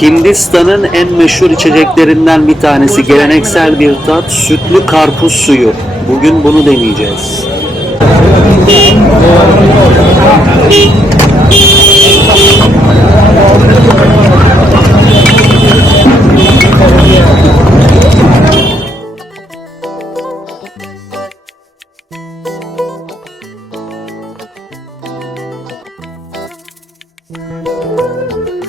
Hindistan'ın en meşhur içeceklerinden bir tanesi geleneksel bir tat sütlü karpuz suyu. Bugün bunu deneyeceğiz. Müzik